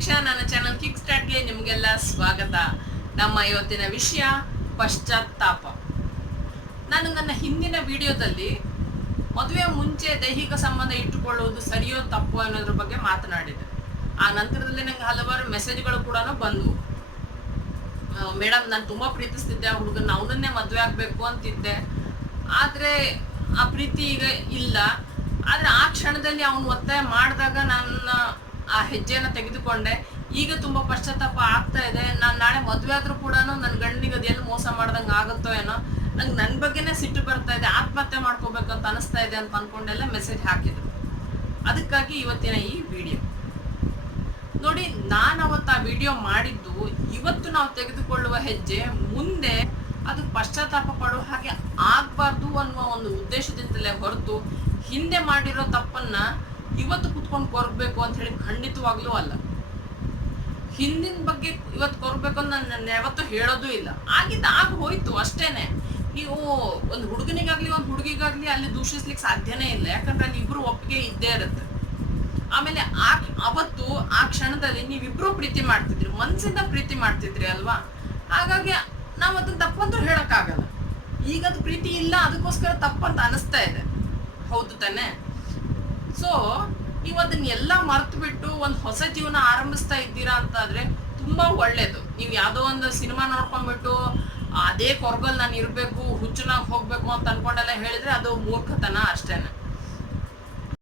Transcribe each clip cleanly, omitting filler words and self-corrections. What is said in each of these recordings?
ವೀಕ್ಷ ನನ್ನ channel kick ಸ್ಟಾರ್ಟ್ಗೆ ನಿಮಗೆಲ್ಲ ಸ್ವಾಗತ. ನಮ್ಮ ಇವತ್ತಿನ ವಿಷಯ ಪಶ್ಚಾತ್ತಾಪ. ನಾನು ನನ್ನ ಹಿಂದಿನ ವಿಡಿಯೋದಲ್ಲಿ ಮದುವೆ ಮುಂಚೆ ದೈಹಿಕ ಸಂಬಂಧ ಇಟ್ಟುಕೊಳ್ಳುವುದು ಸರಿಯೋ ತಪ್ಪು ಅನ್ನೋದ್ರ ಬಗ್ಗೆ ಮಾತನಾಡಿದೆ. ಆ ನಂತರದಲ್ಲಿ ನನಗೆ ಹಲವಾರು ಮೆಸೇಜ್ಗಳು ಕೂಡ ಬಂದವು. ಮೇಡಮ್, ನಾನು ತುಂಬ ಪ್ರೀತಿಸ್ತಿದ್ದೆ ಆ ಹುಡುಗನ, ಅವನನ್ನೇ ಮದುವೆ ಆಗಬೇಕು ಅಂತಿದ್ದೆ, ಆದರೆ ಆ ಪ್ರೀತಿ ಈಗ ಇಲ್ಲ. ಆದರೆ ಆ ಕ್ಷಣದಲ್ಲಿ ಅವನು ಒತ್ತಾಯ ಮಾಡಿದಾಗ ನನ್ನ ಆ ಹೆಜ್ಜೆಯನ್ನು ತೆಗೆದುಕೊಂಡೆ. ಈಗ ತುಂಬ ಪಶ್ಚಾತ್ತಾಪ ಆಗ್ತಾ ಇದೆ. ನಾನು ನಾಳೆ ಮದುವೆ ಆದರೂ ಕೂಡ ನನ್ನ ಗಂಡನಿಗೆ ಅದೆಲ್ಲ ಮೋಸ ಮಾಡ್ದಂಗೆ ಆಗುತ್ತೋ ಏನೋ, ನಂಗೆ ನನ್ನ ಬಗ್ಗೆನೇ ಸಿಟ್ಟು ಬರ್ತಾ ಇದೆ, ಆತ್ಮಹತ್ಯೆ ಮಾಡ್ಕೋಬೇಕಂತ ಅನಿಸ್ತಾ ಇದೆ ಅಂತ ಅಂದ್ಕೊಂಡೆಲ್ಲ ಮೆಸೇಜ್ ಹಾಕಿದ್ರು. ಅದಕ್ಕಾಗಿ ಇವತ್ತಿನ ಈ ವಿಡಿಯೋ ನೋಡಿ. ನಾನು ಅವತ್ತು ಆ ವಿಡಿಯೋ ಮಾಡಿದ್ದು ಇವತ್ತು ನಾವು ತೆಗೆದುಕೊಳ್ಳುವ ಹೆಜ್ಜೆ ಮುಂದೆ ಅದು ಪಶ್ಚಾತ್ತಾಪ ಪಡುವ ಹಾಗೆ ಆಗಬಾರ್ದು ಅನ್ನುವ ಒಂದು ಉದ್ದೇಶದಿಂದಲೇ ಹೊರತು ಹಿಂದೆ ಮಾಡಿರೋ ತಪ್ಪನ್ನ ಇವತ್ತು ಕುತ್ಕೊಂಡು ಕೊರಗಬೇಕು ಅಂತ ಹೇಳಿ ಖಂಡಿತವಾಗ್ಲೂ ಅಲ್ಲ. ಹಿಂದಿನ ಬಗ್ಗೆ ಇವತ್ತು ಕೊರಗಬೇಕು ಅಂತ ನಾನು ಯಾವತ್ತೂ ಹೇಳೋದು ಇಲ್ಲ. ಆಗಿದ್ದ ಆಗ ಹೋಯ್ತು ಅಷ್ಟೇನೆ. ನೀವು ಒಂದು ಹುಡುಗನಿಗಾಗ್ಲಿ ಒಂದು ಹುಡುಗಿಗಾಗ್ಲಿ ಅಲ್ಲಿ ದೂಷಿಸ್ಲಿಕ್ಕೆ ಸಾಧ್ಯನೇ ಇಲ್ಲ, ಯಾಕಂದ್ರೆ ಅಲ್ಲಿ ಇಬ್ರು ಒಪ್ಪಿಗೆ ಇದ್ದೇ ಇರುತ್ತೆ. ಆಮೇಲೆ ಅವತ್ತು ಆ ಕ್ಷಣದಲ್ಲಿ ನೀವಿಬ್ರು ಪ್ರೀತಿ ಮಾಡ್ತಿದ್ರಿ, ಮನಸ್ಸಿಂದ ಪ್ರೀತಿ ಮಾಡ್ತಿದ್ರಿ ಅಲ್ವಾ. ಹಾಗಾಗಿ ನಾವು ಅದನ್ನ ತಪ್ಪಂತೂ ಹೇಳಕ್ಕಾಗಲ್ಲ. ಈಗ ಅದು ಪ್ರೀತಿ ಇಲ್ಲ, ಅದಕ್ಕೋಸ್ಕರ ತಪ್ಪಂತ ಅನಿಸ್ತಾ ಇದೆ, ಹೌದು ತಾನೆ? ಸೊ ನೀವು ಅದನ್ನೆಲ್ಲ ಮರ್ತು ಬಿಟ್ಟು ಒಂದು ಹೊಸ ಜೀವನ ಆರಂಭಿಸ್ತಾ ಇದ್ದೀರಾ ಅಂತಾದ್ರೆ ತುಂಬಾ ಒಳ್ಳೇದು. ನೀವು ಯಾವುದೋ ಒಂದು ಸಿನಿಮಾ ನೋಡ್ಕೊಂಡ್ಬಿಟ್ಟು ಅದೇ ಕೊರಗಲ್ ನಾನು ಇರಬೇಕು, ಹುಚ್ಚನಾಗಿ ಹೋಗ್ಬೇಕು ಅಂತ ಅನ್ಕೊಂಡೆಲ್ಲ ಹೇಳಿದ್ರೆ ಅದು ಮೂರ್ಖತನ ಅಷ್ಟೇನೆ.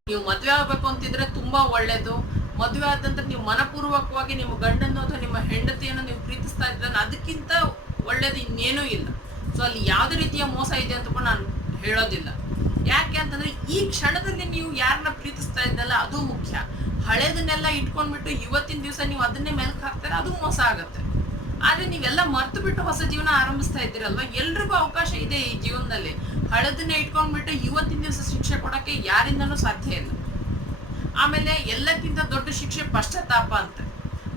ನೀವು ಮದುವೆ ಆಗ್ಬೇಕು ಅಂತಿದ್ರೆ ತುಂಬಾ ಒಳ್ಳೇದು. ಮದುವೆ ಆದ ನಂತರ ನೀವು ಮನಪೂರ್ವಕವಾಗಿ ನಿಮ್ಮ ಗಂಡನ್ನು ಅಥವಾ ನಿಮ್ಮ ಹೆಂಡತಿಯನ್ನು ನೀವು ಪ್ರೀತಿಸ್ತಾ ಇದ್ರೆ ಅದಕ್ಕಿಂತ ಒಳ್ಳೇದು ಇನ್ನೇನೂ ಇಲ್ಲ. ಸೊ ಅಲ್ಲಿ ಯಾವುದೇ ರೀತಿಯ ಮೋಸ ಇದೆ ಅಂತ ಕೂಡ ನಾನು ಹೇಳೋದಿಲ್ಲ. ಯಾಕೆ ಅಂತಂದ್ರೆ ಈ ಕ್ಷಣದಲ್ಲಿ ನೀವು ಯಾರನ್ನ ಪ್ರೀತಿಸ್ತಾ ಇದ್ದಲ್ಲ ಅದು ಮುಖ್ಯ. ಹಳೇದನ್ನೆಲ್ಲ ಇಟ್ಕೊಂಡ್ಬಿಟ್ಟು ಇವತ್ತಿನ ದಿವಸ ನೀವು ಅದನ್ನೇ ಮೆಲ್ಕ್ ಹಾಕ್ತಾರೆ, ಅದು ಮೋಸ ಆಗುತ್ತೆ. ಆದ್ರೆ ನೀವೆಲ್ಲ ಮರ್ತು ಬಿಟ್ಟು ಹೊಸ ಜೀವನ ಆರಂಭಿಸ್ತಾ ಇದ್ದೀರಲ್ವಾ, ಎಲ್ರಿಗೂ ಅವಕಾಶ ಇದೆ ಈ ಜೀವನದಲ್ಲಿ. ಹಳದನ್ನೇ ಇಟ್ಕೊಂಡ್ಬಿಟ್ಟು ಇವತ್ತಿನ ದಿವಸ ಶಿಕ್ಷೆ ಕೊಡಕ್ಕೆ ಯಾರಿಂದನೂ ಸಾಧ್ಯ ಇಲ್ಲ. ಆಮೇಲೆ ಎಲ್ಲಕ್ಕಿಂತ ದೊಡ್ಡ ಶಿಕ್ಷೆ ಪಶ್ಚಾತ್ತಾಪ ಅಂತ.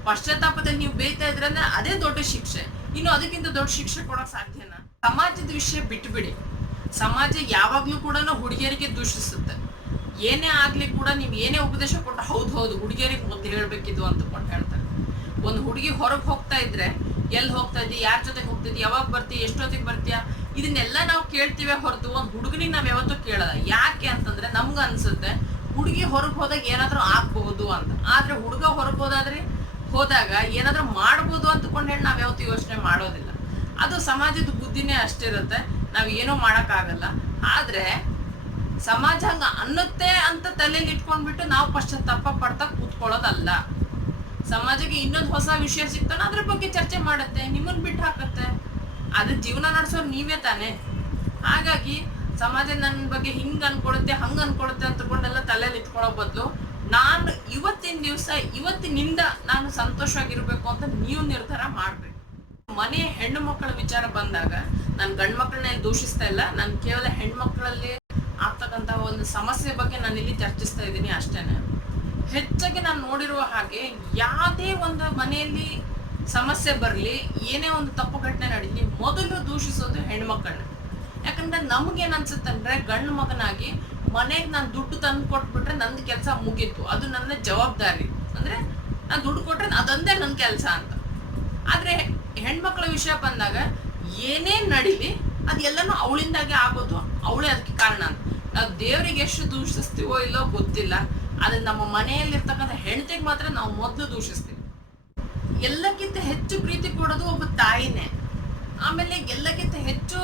ಪಶ್ಚಾತ್ತಾಪದಲ್ಲಿ ನೀವು ಬೇಯ್ತಾ ಇದ್ರಂದ್ರೆ ಅದೇ ದೊಡ್ಡ ಶಿಕ್ಷೆ. ಇನ್ನು ಅದಕ್ಕಿಂತ ದೊಡ್ಡ ಶಿಕ್ಷೆ ಕೊಡಕ್ ಸಾಧ್ಯನಾ? ಸಮಾಜದ ವಿಷಯ ಬಿಟ್ಬಿಡಿ. ಸಮಾಜ ಯಾವಾಗ್ಲೂ ಕೂಡ ಹುಡುಗಿಯರಿಗೆ ದೂಷಿಸುತ್ತೆ. ಏನೇ ಆಗ್ಲಿ ಕೂಡ ನೀವು ಏನೇ ಉಪದೇಶ ಕೊಟ್ಟು ಹೌದು ಹುಡುಗಿಯರಿಗೆ ಮೊದಲು ಹೇಳ್ಬೇಕಿದ್ದು ಅಂತಕೊಂಡು ಹೇಳ್ತಾರೆ. ಒಂದು ಹುಡುಗಿ ಹೊರಗೆ ಹೋಗ್ತಾ ಇದ್ರೆ ಎಲ್ಲಿ ಹೋಗ್ತಾ ಇದ್ದಿ, ಯಾರ ಜೊತೆಗೆ ಹೋಗ್ತಿದ್ದಿ, ಯಾವಾಗ ಬರ್ತೀಯ, ಎಷ್ಟೊತ್ತಿಗೆ ಬರ್ತೀಯ, ಇದನ್ನೆಲ್ಲ ನಾವು ಕೇಳ್ತೀವಿ ಹೊರತು ಒಂದು ಹುಡುಗನಿಗೆ ನಾವ್ ಯಾವತ್ತೂ ಕೇಳಲ್ಲ. ಯಾಕೆ ಅಂತಂದ್ರೆ ನಮ್ಗ ಅನ್ಸುತ್ತೆ ಹುಡುಗಿ ಹೊರಗೆ ಹೋದಾಗ ಏನಾದ್ರೂ ಆಗ್ಬಹುದು ಅಂತ. ಆದ್ರೆ ಹುಡುಗ ಹೊರಗೆ ಹೋದಾಗ ಏನಾದ್ರೂ ಮಾಡ್ಬೋದು ಅಂತಕೊಂಡು ಹೇಳಿ ನಾವ್ ಯಾವತ್ತೂ ಯೋಚನೆ ಮಾಡೋದಿಲ್ಲ. ಅದು ಸಮಾಜದ ಬುದ್ಧಿನೇ ಅಷ್ಟಿರುತ್ತೆ, ನಾವ್ ಏನೋ ಮಾಡಕ್ಕಾಗಲ್ಲ. ಆದ್ರೆ ಸಮಾಜ ಹಂಗ ಅನ್ನುತ್ತೆ ಅಂತ ತಲೆಯಲ್ಲಿ ಇಟ್ಕೊಂಡ್ಬಿಟ್ಟು ನಾವು ಪಶ್ಚಾತ್ತಾಪ ಪಡ್ತಾ ಕೂತ್ಕೊಳ್ಳೋದಲ್ಲ. ಸಮಾಜಕ್ಕೆ ಇನ್ನೊಂದು ಹೊಸ ವಿಷಯ ಸಿಗ್ತಾನೆ, ಅದ್ರ ಬಗ್ಗೆ ಚರ್ಚೆ ಮಾಡುತ್ತೆ, ನಿಮ್ಮನ್ನ ಬಿಟ್ಟು ಹಾಕತ್ತೆ. ಅದ್ರ ಜೀವನ ನಡೆಸೋರು ನೀವೇ ತಾನೆ. ಹಾಗಾಗಿ ಸಮಾಜ ನನ್ನ ಬಗ್ಗೆ ಹಿಂಗ್ ಅನ್ಕೊಳುತ್ತೆ ಹಂಗ ಅನ್ಕೊಳುತ್ತೆ ಅಂತಕೊಂಡೆಲ್ಲ ತಲೆಯಲ್ಲಿ ಇಟ್ಕೊಳ್ಳೋ ಬದಲು ನಾನು ಇವತ್ತಿನಿಂದ ನಾನು ಸಂತೋಷವಾಗಿರ್ಬೇಕು ಅಂತ ನೀವು ನಿರ್ಧಾರ ಮಾಡ್ಬೇಕು. ಮನೆ ಹೆಣ್ಣು ಮಕ್ಕಳ ವಿಚಾರ ಬಂದಾಗ ನಾನು ಗಂಡು ಮಕ್ಕಳನ್ನ ದೂಷಿಸ್ತಾ ಇಲ್ಲ. ನಾನು ಕೇವಲ ಹೆಣ್ಮಕ್ಳಲ್ಲಿ ಆಗ್ತಕ್ಕಂತ ಒಂದು ಸಮಸ್ಯೆ ಬಗ್ಗೆ ನಾನು ಇಲ್ಲಿ ಚರ್ಚಿಸ್ತಾ ಇದ್ದೀನಿ ಅಷ್ಟೇನೆ. ಹೆಚ್ಚಾಗಿ ನಾನು ನೋಡಿರುವ ಹಾಗೆ ಯಾವುದೇ ಒಂದು ಮನೆಯಲ್ಲಿ ಸಮಸ್ಯೆ ಬರಲಿ, ಏನೇ ಒಂದು ತಪ್ಪು ಘಟನೆ ನಡೀಲಿ, ಮೊದಲು ದೂಷಿಸೋದು ಹೆಣ್ಮಕ್ಳನ್ನ. ಯಾಕಂದ್ರೆ ನಮ್ಗೇನ್ ಅನ್ಸುತ್ತಂದ್ರೆ ಗಂಡು ಮಗನಾಗಿ ಮನೆಗೆ ನಾನು ದುಡ್ಡು ತಂದು ಕೊಟ್ಬಿಟ್ರೆ ನಂದು ಕೆಲಸ ಮುಗೀತು, ಅದು ನನ್ನ ಜವಾಬ್ದಾರಿ, ಅಂದ್ರೆ ನಾನು ದುಡ್ಡು ಕೊಟ್ರೆ ಅದೊಂದೇ ನನ್ನ ಕೆಲಸ ಅಂತ. ಆದ್ರೆ ಹೆಣ್ಮಕ್ಳ ವಿಷಯ ಬಂದಾಗ ಏನೇ ನಡೀಲಿ ಅದೆಲ್ಲನೂ ಅವಳಿಂದಾಗೆ ಆಗೋದು, ಅವಳೇ ಅದಕ್ಕೆ ಕಾರಣ ಅಂತ. ನಾವು ದೇವರಿಗೆ ಎಷ್ಟು ದೂಷಿಸ್ತೀವೋ ಇಲ್ಲೋ ಗೊತ್ತಿಲ್ಲ, ಆದ್ರೆ ನಮ್ಮ ಮನೆಯಲ್ಲಿರ್ತಕ್ಕಂಥ ಹೆಂಡತಿಗೆ ಮಾತ್ರ ನಾವು ಮೊದಲು ದೂಷಿಸ್ತೀವಿ. ಎಲ್ಲಕ್ಕಿಂತ ಹೆಚ್ಚು ಪ್ರೀತಿ ಕೊಡೋದು ಒಬ್ಬ ತಾಯಿನೇ. ಆಮೇಲೆ ಎಲ್ಲಕ್ಕಿಂತ ಹೆಚ್ಚು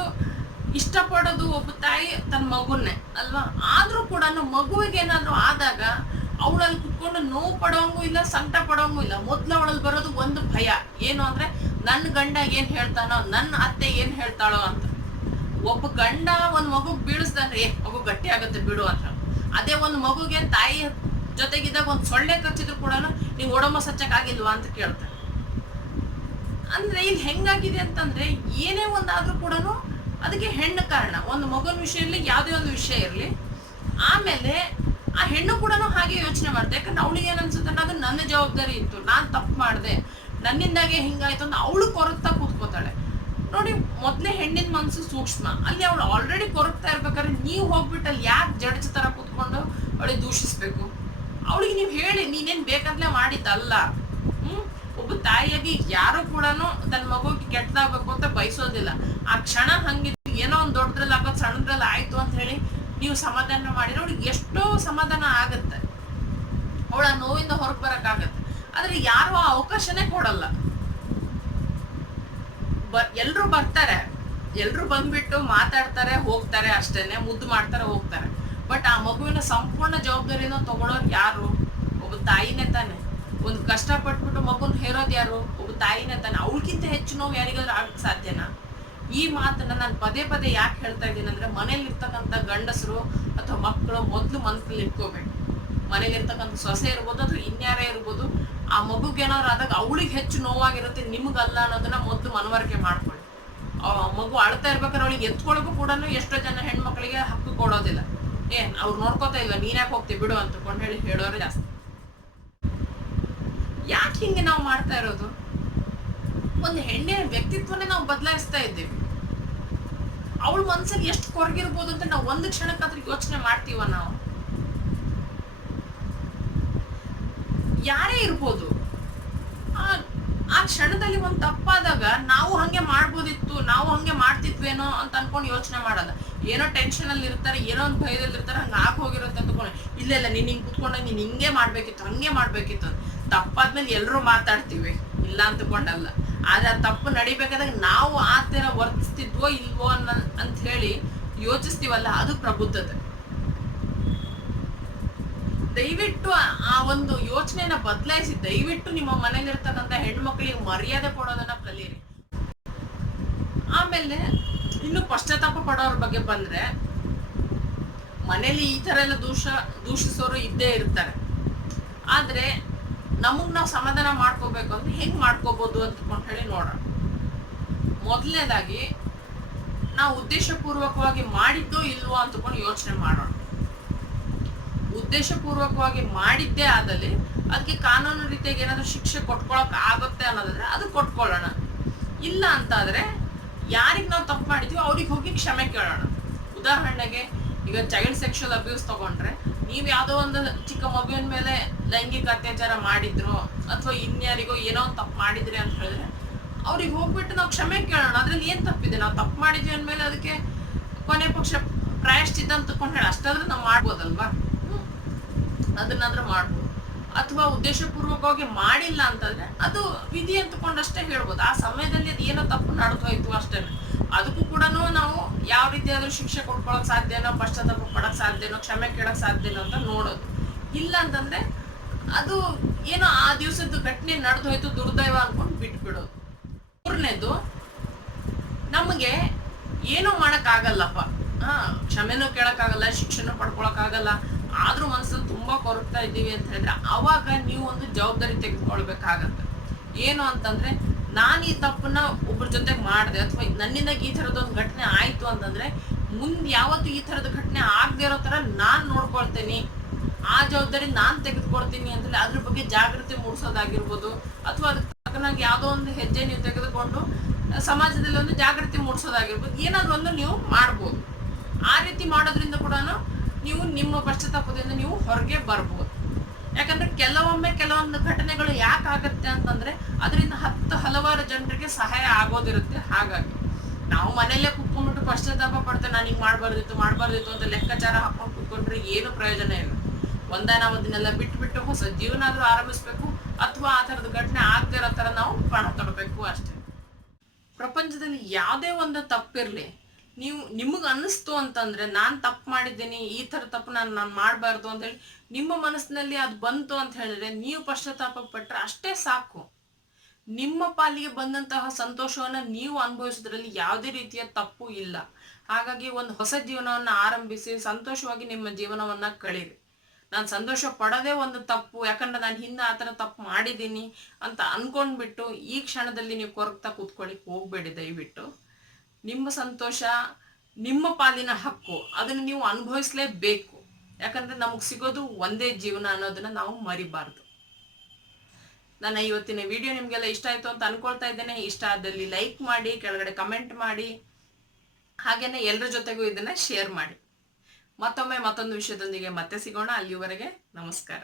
ಇಷ್ಟಪಡೋದು ಒಬ್ಬ ತಾಯಿ ತನ್ನ ಮಗುನ್ನೇ ಅಲ್ವಾ. ಆದ್ರೂ ಕೂಡ ಮಗುವಿಗೆ ಏನಾದ್ರು ಆದಾಗ ಅವಳಲ್ಲಿ ಕುತ್ಕೊಂಡು ನೋವು ಪಡೋಂಗೂ ಇಲ್ಲ, ಸಂಕಟ ಪಡೋಂಗೂ ಇಲ್ಲ. ಮೊದ್ಲು ಅವಳಲ್ಲಿ ಬರೋದು ಒಂದು ಭಯ, ಏನು ಅಂದ್ರೆ ನನ್ನ ಗಂಡ ಏನ್ ಹೇಳ್ತಾನೋ, ನನ್ನ ಅತ್ತೆ ಏನ್ ಹೇಳ್ತಾಳೋ ಅಂತ. ಒಬ್ಬ ಗಂಡ ಒಂದ್ ಮಗು ಬೀಳಿಸ್ದಂದ್ರೆ ಮಗು ಗಟ್ಟಿ ಆಗುತ್ತೆ ಬಿಡು ಅಂತ. ಅದೇ ಒಂದು ಮಗುಗೆ ತಾಯಿ ಜೊತೆಗಿದ್ದಾಗ ಒಂದ್ ಸೊಳ್ಳೆ ಕಚ್ಚಿದ್ರು ಕೂಡ ನೀವು ಓಡಮ್ಮ ಸಚ್ಚಕ್ಕಾಗಿಲ್ವಾ ಅಂತ ಕೇಳ್ತಾರೆ. ಅಂದ್ರೆ ಇಲ್ಲಿ ಹೆಂಗಾಗಿದೆ ಅಂತಂದ್ರೆ ಏನೇ ಒಂದಾದ್ರೂ ಕೂಡ ಅದಕ್ಕೆ ಹೆಣ್ಣು ಕಾರಣ. ಒಂದು ಮಗುವಿನ ವಿಷಯ ಇರಲಿ, ಯಾವುದೇ ಒಂದು ವಿಷಯ ಇರಲಿ, ಆಮೇಲೆ ಆ ಹೆಣ್ಣು ಕೂಡ ಹಾಗೆ ಯೋಚನೆ ಮಾಡ್ದೆ. ಯಾಕಂದ್ರೆ ಅವಳಿಗೆ ಏನ್ ಅನ್ಸುತ್ತೆ, ಅದು ನನ್ನ ಜವಾಬ್ದಾರಿ ಇತ್ತು, ನಾನ್ ತಪ್ಪು ಮಾಡಿದೆ, ನನ್ನಿಂದಾಗೆ ಹಿಂಗಾಯ್ತು ಅಂತ ಅವಳು ಕೊರಗ್ತಾ ಕೂತ್ಕೋತಾಳೆ. ನೋಡಿ, ಮೊದ್ಲೇ ಹೆಣ್ಣಿನ ಮನಸ್ಸು ಸೂಕ್ಷ್ಮ. ಅಲ್ಲಿ ಅವಳು ಆಲ್ರೆಡಿ ಕೊರಗ್ತಾ ಇರ್ಬೇಕಾದ್ರೆ ನೀವು ಹೋಗ್ಬಿಟ್ಟು ಅಲ್ಲಿ ಯಾಕೆ ಜಡ್ಜ್ ತರ ಕೂತ್ಕೊಂಡು ಅವಳಿಗೆ ದೂಷಿಸ್ಬೇಕು? ಅವಳಿಗೆ ನೀವು ಹೇಳಿ, ನೀನೇನ್ ಬೇಕಂತಲೇ ಮಾಡಿದ್ದಲ್ಲ, ತಾಯಿಯಾಗಿ ಯಾರು ಕೂಡ ತನ್ನ ಮಗುಗೆ ಕೆಟ್ಟದಾಗಬೇಕು ಅಂತ ಬಯಸೋದಿಲ್ಲ. ಆ ಕ್ಷಣ ಹಂಗಿತ್ತು, ಏನೋ ಒಂದು ದೊಡ್ಡದ್ರಲ್ಲಿ ಆಗೋದು ಸಣ್ಣದ್ರಲ್ಲಿ ಆಯ್ತು ಅಂತ ಹೇಳಿ ನೀವು ಸಮಾಧಾನ ಮಾಡಿದ್ರೆ ಅವಳಿಗೆ ಎಷ್ಟೋ ಸಮಾಧಾನ ಆಗತ್ತೆ, ಅವಳ ನೋವಿಂದ ಹೊರಗೆ ಬರಕ್ಕಾಗತ್ತೆ. ಆದ್ರೆ ಯಾರು ಆ ಅವಕಾಶನೇ ಕೊಡಲ್ಲ. ಎಲ್ರು ಬರ್ತಾರೆ, ಎಲ್ರು ಬಂದ್ಬಿಟ್ಟು ಮಾತಾಡ್ತಾರೆ ಹೋಗ್ತಾರೆ, ಅಷ್ಟೇನೆ ಮುದ್ದು ಮಾಡ್ತಾರೆ ಹೋಗ್ತಾರೆ. ಬಟ್ ಆ ಮಗುವಿನ ಸಂಪೂರ್ಣ ಜವಾಬ್ದಾರಿನ ತಗೊಳ್ಳೋರು ಯಾರು? ಒಬ್ಬ ತಾಯಿನೇ ತಾನೆ. ಒಂದು ಕಷ್ಟಪಟ್ಬಿಟ್ಟು ಮಗುನ ಹೇರೋದು ಯಾರು? ಒಬ್ಬ ತಾಯಿನೇ ತಾನೆ. ಅವಳಿಗಿಂತ ಹೆಚ್ಚು ನೋವು ಯಾರಿಗಾದ್ರೂ ಆಗಕ್ಕೆ ಸಾಧ್ಯನಾ? ಈ ಮಾತನ್ನ ನಾನು ಪದೇ ಪದೇ ಯಾಕೆ ಹೇಳ್ತಾ ಇದ್ದೀನಿ ಅಂದ್ರೆ, ಮನೇಲಿ ಇರ್ತಕ್ಕಂಥ ಗಂಡಸರು ಅಥವಾ ಮಕ್ಕಳು ಮೊದಲು ಮನಸ್ಸಲ್ಲಿ ಇಟ್ಕೋಬೇಕು. ಮನೇಲಿ ಇರ್ತಕ್ಕಂಥ ಸೊಸೆ ಇರ್ಬೋದು ಅಥವಾ ಇನ್ಯಾರೇ ಇರ್ಬೋದು, ಆ ಮಗುಗೆ ಏನಾದ್ರು ಆದಾಗ ಅವಳಿಗೆ ಹೆಚ್ಚು ನೋವಾಗಿರುತ್ತೆ, ನಿಮ್ಗಲ್ಲ ಅನ್ನೋದನ್ನ ಮೊದಲು ಮನವರಿಕೆ ಮಾಡ್ಕೊಳ್ಳಿ. ಮಗು ಅಳ್ತಾ ಇರ್ಬೇಕಾದ್ರೆ ಅವಳಿಗೆ ಎತ್ಕೊಳಕ್ಕೂ ಕೂಡ ಎಷ್ಟೋ ಜನ ಹೆಣ್ಮಕ್ಳಿಗೆ ಹಕ್ಕು ಕೊಡೋದಿಲ್ಲ. ಅವ್ರು ನೋಡ್ಕೋತಾ ಇಲ್ಲ, ನೀನ್ ಯಾಕೆ ಹೋಗ್ತೀವಿ ಬಿಡು ಅಂತಕೊಂಡು ಹೇಳೋರು ಜಾಸ್ತಿ. ಯಾಕೆ ಹಿಂಗೆ ನಾವು ಮಾಡ್ತಾ ಇರೋದು? ಒಂದು ಹೆಣ್ಣಿನ ವ್ಯಕ್ತಿತ್ವನೇ ನಾವು ಬದಲಾಯಿಸ್ತಾ ಇದ್ದೇವೆ. ಅವಳ ಮನ್ಸಲ್ಲಿ ಎಷ್ಟು ಕೊರಗಿರ್ಬೋದು ಅಂತ ನಾವು ಒಂದು ಕ್ಷಣಕ್ಕಾದ್ರೂ ಯೋಚನೆ ಮಾಡ್ತೀವ? ನಾವು ಯಾರೇ ಇರ್ಬೋದು, ಆ ಕ್ಷಣದಲ್ಲಿ ಒಂದು ತಪ್ಪಾದಾಗ ನಾವು ಹಂಗೆ ಮಾಡ್ಬೋದಿತ್ತು, ನಾವು ಹಂಗೆ ಮಾಡ್ತಿದ್ವೇನೋ ಅಂತ ಅನ್ಕೊಂಡು ಯೋಚನೆ ಮಾಡಲ್ಲ. ಏನೋ ಟೆನ್ಷನ್ ಅಲ್ಲಿ ಇರ್ತಾರೆ, ಏನೋ ಒಂದು ಭಯದಲ್ಲಿ ಇರ್ತಾರೆ, ಹಂಗ ಆಗ ಹೋಗಿರುತ್ತೆ ಅಂತಕೊಂಡು ಇಲ್ಲ ನೀನ್ ಹಿಂಗ್ ಕುತ್ಕೊಂಡಾಗ ನೀನ್ ಹಿಂಗೆ ಮಾಡ್ಬೇಕಿತ್ತು, ಹಂಗೆ ಮಾಡ್ಬೇಕಿತ್ತು. ತಪ್ಪಾದ್ಮೇಲೆ ಎಲ್ರು ಮಾತಾಡ್ತೀವಿ, ಇಲ್ಲ ಅಂತಕೊಂಡಲ್ಲ. ಆದ್ರೆ ಆ ತಪ್ಪು ನಡಿಬೇಕಾದಾಗ ನಾವು ಆ ತರ ವರ್ತಿಸ್ತಿದ್ವೋ ಇಲ್ವೋ ಅಂತ ಹೇಳಿ ಯೋಚಿಸ್ತೀವಲ್ಲ, ಅದು ಪ್ರಬುದ್ಧತೆ. ದಯವಿಟ್ಟು ಆ ಒಂದು ಯೋಚನೆಯನ್ನ ಬದಲಾಯಿಸಿ, ದಯವಿಟ್ಟು ನಿಮ್ಮ ಮನೇಲಿರ್ತಕ್ಕಂಥ ಹೆಣ್ಮಕ್ಳಿಗೆ ಮರ್ಯಾದೆ ಕೊಡೋದನ್ನ ಕಲೀರಿ. ಆಮೇಲೆ ಇನ್ನು ಪಶ್ಚಾತ್ತಾಪ ಪಡೋರ ಬಗ್ಗೆ ಬಂದ್ರೆ, ಮನೇಲಿ ಈ ತರ ಎಲ್ಲ ದೂಷಿಸೋರು ಇದ್ದೇ ಇರ್ತಾರೆ. ಆದ್ರೆ ನಮಗ್ ನಾವು ಸಮಾಧಾನ ಮಾಡ್ಕೋಬೇಕು ಅಂದ್ರೆ ಹೆಂಗ್ ಮಾಡ್ಕೋಬಹುದು ಅಂತ ಹೇಳಿ ನೋಡೋಣ. ಮೊದಲನೇದಾಗಿ ನಾವು ಉದ್ದೇಶಪೂರ್ವಕವಾಗಿ ಮಾಡಿದ್ದೋ ಇಲ್ವೋ ಅಂತಕೊಂಡು ಯೋಚನೆ ಮಾಡೋಣ. ಉದ್ದೇಶಪೂರ್ವಕವಾಗಿ ಮಾಡಿದ್ದೇ ಆದಲ್ಲಿ ಅದಕ್ಕೆ ಕಾನೂನು ರೀತಿಯಾಗಿ ಏನಾದ್ರು ಶಿಕ್ಷೆ ಕೊಟ್ಕೊಳಕ್ ಆಗುತ್ತೆ ಅನ್ನೋದಾದ್ರೆ ಅದು ಕೊಟ್ಕೊಳ್ಳೋಣ. ಇಲ್ಲ ಅಂತಾದ್ರೆ ಯಾರಿಗೆ ನಾವು ತಪ್ಪು ಮಾಡಿದ್ವಿ ಅವ್ರಿಗೆ ಹೋಗಿ ಕ್ಷಮೆ ಕೇಳೋಣ. ಉದಾಹರಣೆಗೆ ಈಗ ಚೈಲ್ಡ್ ಸೆಕ್ಷುವಲ್ ಅಬ್ಯೂಸ್ ತಗೊಂಡ್ರೆ, ನೀವ್ ಯಾವ್ದೋ ಒಂದು ಚಿಕ್ಕ ಮಗುವಿನ ಮೇಲೆ ಲೈಂಗಿಕ ಅತ್ಯಾಚಾರ ಮಾಡಿದ್ರು ಅಥವಾ ಇನ್ಯಾರಿಗೋ ಏನೋ ಒಂದು ತಪ್ಪು ಮಾಡಿದ್ರಿ ಅಂತ ಹೇಳಿದ್ರೆ ಅವ್ರಿಗೆ ಹೋಗ್ಬಿಟ್ಟು ನಾವು ಕ್ಷಮೆ ಕೇಳೋಣ. ಅದ್ರಲ್ಲಿ ಏನ್ ತಪ್ಪಿದೆ? ನಾವು ತಪ್ಪು ಮಾಡಿದ್ವಿ ಅಂದ್ಮೇಲೆ ಅದಕ್ಕೆ ಕೊನೆ ಪಕ್ಷ ಪ್ರಾಯಶ್ಚಿತ್ತ ಅಂತ ತಕೊಂಡು ಹೇಳಿ ಅಷ್ಟಾದ್ರೂ ನಾವು ಮಾಡ್ಬೋದಲ್ವಾ? ಅದನ್ನಾದ್ರೂ ಮಾಡ್ಬೋದು. ಅಥವಾ ಉದ್ದೇಶಪೂರ್ವಕವಾಗಿ ಮಾಡಿಲ್ಲ ಅಂತಂದ್ರೆ ಅದು ವಿಧಿ ಅಂತಕೊಂಡಷ್ಟೇ ಹೇಳ್ಬೋದು. ಆ ಸಮಯದಲ್ಲಿ ಅದು ಏನೋ ತಪ್ಪು ನಡೆದೋಯ್ತು ಅಷ್ಟೇ. ಅದಕ್ಕೂ ಕೂಡ ನಾವು ಯಾವ ರೀತಿ ಆದ್ರೂ ಶಿಕ್ಷೆ ಕೊಡ್ಕೊಳಕ್ ಸಾಧ್ಯನೋ, ಪಶ್ಚಾತ್ತಾಪ ಪಡಕ್ ಸಾಧ್ಯನೋ, ಕ್ಷಮೆ ಕೇಳಕ್ ಸಾಧ್ಯನೋ ಅಂತ ನೋಡೋದು. ಇಲ್ಲ ಅಂತಂದ್ರೆ ಅದು ಏನೋ ಆ ದಿವಸದ್ದು ಘಟನೆ ನಡೆದೋಯ್ತು, ದುರ್ದೈವ ಅನ್ಕೊಂಡು ಬಿಟ್ಬಿಡೋದು. ಮೂರನೇದು, ನಮಗೆ ಏನೋ ಮಾಡಕ್ ಆಗಲ್ಲಪ್ಪ, ಕ್ಷಮೆನೂ ಕೇಳಕ್ ಆಗಲ್ಲ, ಶಿಕ್ಷೆನೂ ಪಡ್ಕೊಳಕ್ ಆಗಲ್ಲ, ಆದ್ರೂ ಮನಸ್ಸಲ್ಲಿ ತುಂಬಾ ಕೊರಗ್ತಾ ಇದ್ದೀವಿ ಅಂತ ಹೇಳಿದ್ರೆ ಅವಾಗ ನೀವು ಒಂದು ಜವಾಬ್ದಾರಿ ತೆಗೆದುಕೊಳ್ಬೇಕಾಗತ್ತೆ. ಏನು ಅಂತಂದ್ರೆ, ನಾನು ಈ ತಪ್ಪನ್ನ ಒಬ್ಬರ ಜೊತೆಗೆ ಮಾಡಿದೆ ಅಥವಾ ನನ್ನಿಂದ ಈ ಥರದೊಂದು ಘಟನೆ ಆಯ್ತು ಅಂತಂದ್ರೆ ಮುಂದೆ ಯಾವತ್ತು ಈ ಥರದ ಘಟನೆ ಆಗದೆ ಇರೋ ತರ ನಾನ್ ನೋಡ್ಕೊಳ್ತೇನೆ, ಆ ಜವಾಬ್ದಾರಿ ನಾನ್ ತೆಗೆದುಕೊಳ್ತೀನಿ ಅಂತೇಳಿ ಅದ್ರ ಬಗ್ಗೆ ಜಾಗೃತಿ ಮೂಡಿಸೋದಾಗಿರ್ಬೋದು. ಅಥವಾ ಅದಕ್ಕೆ ತಕ್ಕನಾಗಿ ಯಾವ್ದೋ ಒಂದು ಹೆಜ್ಜೆ ನೀವು ತೆಗೆದುಕೊಂಡು ಸಮಾಜದಲ್ಲಿ ಒಂದು ಜಾಗೃತಿ ಮೂಡಿಸೋದಾಗಿರ್ಬೋದು. ಏನಾದ್ರು ಒಂದು ನೀವು ಮಾಡ್ಬೋದು. ಆ ರೀತಿ ಮಾಡೋದ್ರಿಂದ ಕೂಡ ನೀವು ನಿಮ್ಮ ಪಶ್ಚಾತ್ತಾಪದಿಂದ ನೀವು ಹೊರಗೆ ಬರ್ಬೋದು. ಯಾಕಂದ್ರೆ ಕೆಲವೊಂದು ಘಟನೆಗಳು ಯಾಕೆ ಆಗತ್ತೆ ಅಂತಂದ್ರೆ ಅದರಿಂದ ಹಲವಾರು ಜನರಿಗೆ ಸಹಾಯ ಆಗೋದಿರುತ್ತೆ. ಹಾಗಾಗಿ ನಾವು ಮನೆಯಲ್ಲೇ ಕುತ್ಕೊಂಡ್ಬಿಟ್ಟು ಪಶ್ಚಾತ್ತಾಪ ಪಡ್ತೇವೆ, ನಾನು ಹಿಂಗ್ ಮಾಡ್ಬಾರ್ದಿತ್ತು ಅಂತ ಲೆಕ್ಕಾಚಾರ ಹಾಕೊಂಡು ಕುತ್ಕೊಂಡ್ರೆ ಏನು ಪ್ರಯೋಜನ ಇಲ್ಲ. ಒಂದನ್ನೆಲ್ಲ ಬಿಟ್ಬಿಟ್ಟು ಹೊಸ ಜೀವನ ಆದ್ರೂ ಆರಂಭಿಸ್ಬೇಕು, ಅಥವಾ ಆ ತರದ ಘಟನೆ ಆಗದೆ ಇರೋ ತರ ನಾವು ಪಣ ತೊಡಬೇಕು ಅಷ್ಟೇ. ಪ್ರಪಂಚದಲ್ಲಿ ಯಾವುದೇ ಒಂದು ತಪ್ಪಿರ್ಲಿ, ನಿಮಗ್ ಅನ್ನಿಸ್ತು ಅಂತಂದ್ರೆ ನಾನ್ ತಪ್ಪು ಮಾಡಿದ್ದೀನಿ, ಈ ತರ ತಪ್ಪು ನಾನು ಮಾಡಬಾರ್ದು ಅಂತ ಹೇಳಿ ನಿಮ್ಮ ಮನಸ್ಸಿನಲ್ಲಿ ಅದು ಬಂತು ಅಂತ ಹೇಳಿದ್ರೆ ನೀವು ಪಶ್ಚಾತ್ತಾಪ ಪಟ್ರೆ ಅಷ್ಟೇ ಸಾಕು. ನಿಮ್ಮ ಪಾಲಿಗೆ ಬಂದಂತಹ ಸಂತೋಷವನ್ನ ನೀವು ಅನುಭವಿಸೋದ್ರಲ್ಲಿ ಯಾವುದೇ ರೀತಿಯ ತಪ್ಪು ಇಲ್ಲ. ಹಾಗಾಗಿ ಒಂದು ಹೊಸ ಜೀವನವನ್ನ ಆರಂಭಿಸಿ ಸಂತೋಷವಾಗಿ ನಿಮ್ಮ ಜೀವನವನ್ನ ಕಳೀರಿ. ನಾನು ಸಂತೋಷ ಪಡೋದೇ ಒಂದು ತಪ್ಪು, ಯಾಕಂದ್ರೆ ನಾನು ಹಿಂದೆ ಆ ಥರ ತಪ್ಪು ಮಾಡಿದ್ದೀನಿ ಅಂತ ಅನ್ಕೊಂಡ್ಬಿಟ್ಟು ಈ ಕ್ಷಣದಲ್ಲಿ ನೀವು ಕೊರಗ್ತಾ ಕೂತ್ಕೊಳ್ಳಿಕ್ ಹೋಗ್ಬೇಡಿ. ದಯವಿಟ್ಟು ನಿಮ್ಮ ಸಂತೋಷ ನಿಮ್ಮ ಪಾಲಿನ ಹಕ್ಕು, ಅದನ್ನು ನೀವು ಅನುಭವಿಸ್ಲೇಬೇಕು. ಯಾಕಂದ್ರೆ ನಮಗ್ ಸಿಗೋದು ಒಂದೇ ಜೀವನ ಅನ್ನೋದನ್ನ ನಾವು ಮರಿಬಾರ್ದು. ನನ್ನ ಇವತ್ತಿನ ವಿಡಿಯೋ ನಿಮ್ಗೆಲ್ಲ ಇಷ್ಟ ಆಯ್ತು ಅಂತ ಅನ್ಕೊಳ್ತಾ ಇದ್ದೇನೆ. ಇಷ್ಟ ಆದಲ್ಲಿ ಲೈಕ್ ಮಾಡಿ, ಕೆಳಗಡೆ ಕಮೆಂಟ್ ಮಾಡಿ, ಹಾಗೇನೆ ಎಲ್ಲರ ಜೊತೆಗೂ ಇದನ್ನ ಶೇರ್ ಮಾಡಿ. ಮತ್ತೊಮ್ಮೆ ಮತ್ತೊಂದು ವಿಷಯದೊಂದಿಗೆ ಮತ್ತೆ ಸಿಗೋಣ. ಅಲ್ಲಿವರೆಗೆ ನಮಸ್ಕಾರ.